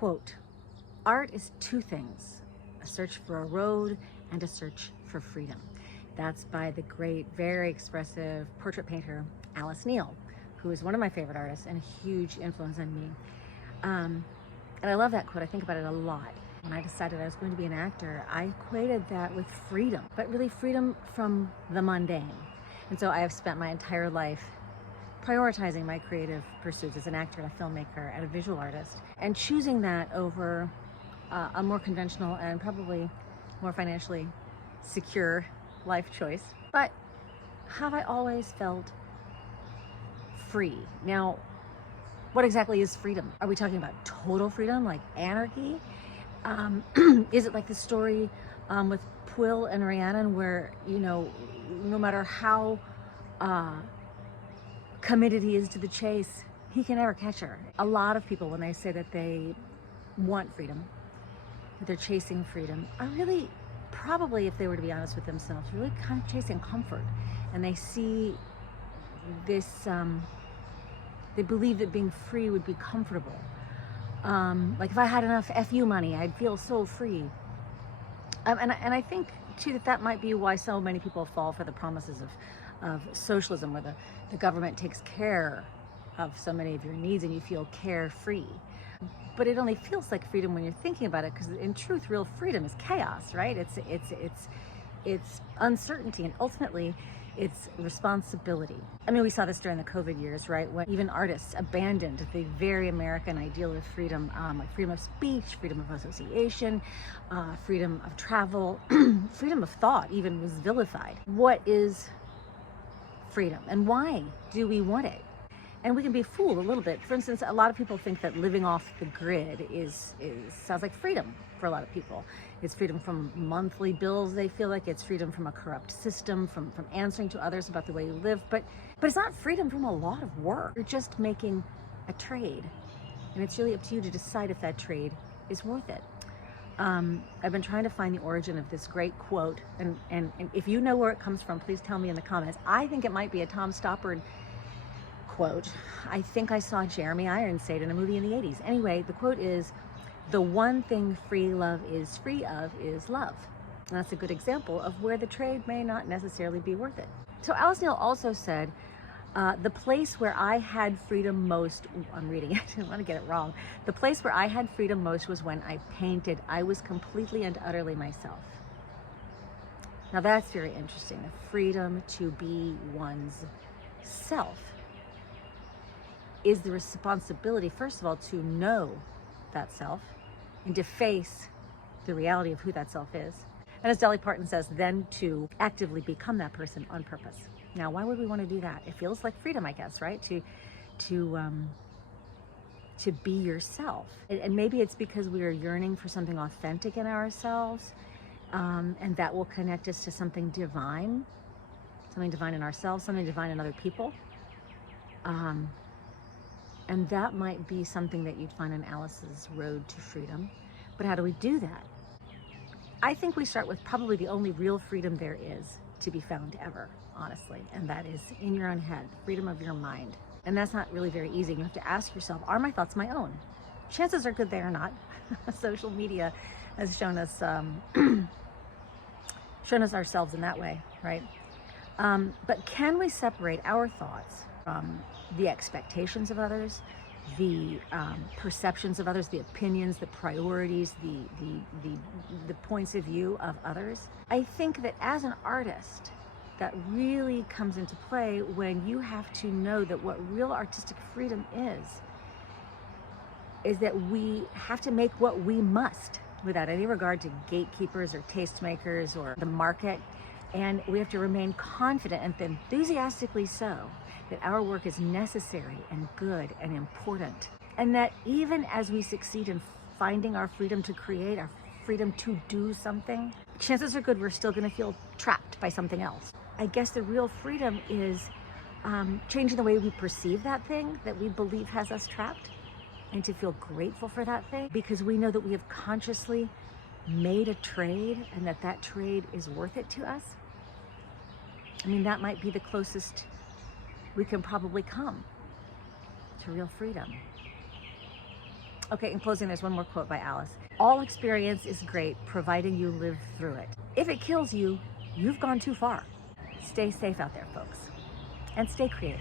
Quote, art is two things, a search for a road and a search for freedom. That's by the great, very expressive portrait painter, Alice Neel, who is one of my favorite artists and a huge influence on me. And I love that quote. I think about it a lot. When I decided I was going to be an actor, I equated that with freedom, but really freedom from the mundane. And so I have spent my entire life prioritizing my creative pursuits as an actor and a filmmaker and a visual artist, and choosing that over a more conventional and probably more financially secure life choice. But have I always felt free? Now, what exactly is freedom? Are we talking about total freedom, like anarchy? Is it like the story with Quill and Rhiannon, where, you know, no matter how committed he is to the chase, he can never catch her? A lot of people, when they say that they want freedom, that they're chasing freedom, are really, probably, if they were to be honest with themselves, really kind of chasing comfort. And they see this, they believe that being free would be comfortable. Like if I had enough FU money, I'd feel so free. And I think too that might be why so many people fall for the promises of socialism, where the government takes care of so many of your needs and you feel carefree. But it only feels like freedom when you're thinking about it, because in truth, real freedom is chaos, right? It's uncertainty, and ultimately it's responsibility. I mean, we saw this during the COVID years, right? When even artists abandoned the very American ideal of freedom, like freedom of speech, freedom of association, freedom of travel, freedom of thought even was vilified. What is freedom, and why do we want it? And we can be fooled a little bit. For instance, a lot of people think that living off the grid sounds like freedom for a lot of people. It's freedom from monthly bills. They feel like it's freedom from a corrupt system, from answering to others about the way you live. But it's not freedom from a lot of work. You're just making a trade. And it's really up to you to decide if that trade is worth it. I've been trying to find the origin of this great quote. And if you know where it comes from, please tell me in the comments. I think it might be a Tom Stoppard quote. I think I saw Jeremy Irons say it in a movie in the 80s. Anyway, the quote is, "The one thing free love is free of is love." And that's a good example of where the trade may not necessarily be worth it. So Alice Neel also said, the place where I had freedom most, I'm reading it, I didn't want to get it wrong. The place where I had freedom most was when I painted. I was completely and utterly myself. Now that's very interesting. The freedom to be one's self is the responsibility, first of all, to know that self and to face the reality of who that self is. And as Dolly Parton says, then to actively become that person on purpose. Now, why would we want to do that? It feels like freedom, I guess, right? To be yourself. And maybe it's because we are yearning for something authentic in ourselves, and that will connect us to something divine in ourselves, something divine in other people. And that might be something that you'd find on Alice's road to freedom. But how do we do that? I think we start with probably the only real freedom there is to be found ever, honestly. And that is in your own head, freedom of your mind. And that's not really very easy. You have to ask yourself, are my thoughts my own? Chances are good they are not. Social media has shown us ourselves in that way, right? But can we separate our thoughts from the expectations of others, the perceptions of others, the opinions, the priorities, the points of view of others? I think that as an artist, that really comes into play when you have to know that what real artistic freedom is that we have to make what we must, without any regard to gatekeepers or tastemakers or the market. And we have to remain confident, and enthusiastically so, that our work is necessary and good and important. And that even as we succeed in finding our freedom to create, our freedom to do something, chances are good we're still going to feel trapped by something else. I guess the real freedom is changing the way we perceive that thing that we believe has us trapped, and to feel grateful for that thing, because we know that we have consciously made a trade and that trade is worth it to us. I mean, that might be the closest we can probably come to real freedom. Okay, in closing, there's one more quote by Alice. All experience is great, providing you live through it. If it kills you, you've gone too far. Stay safe out there, folks, and stay creative.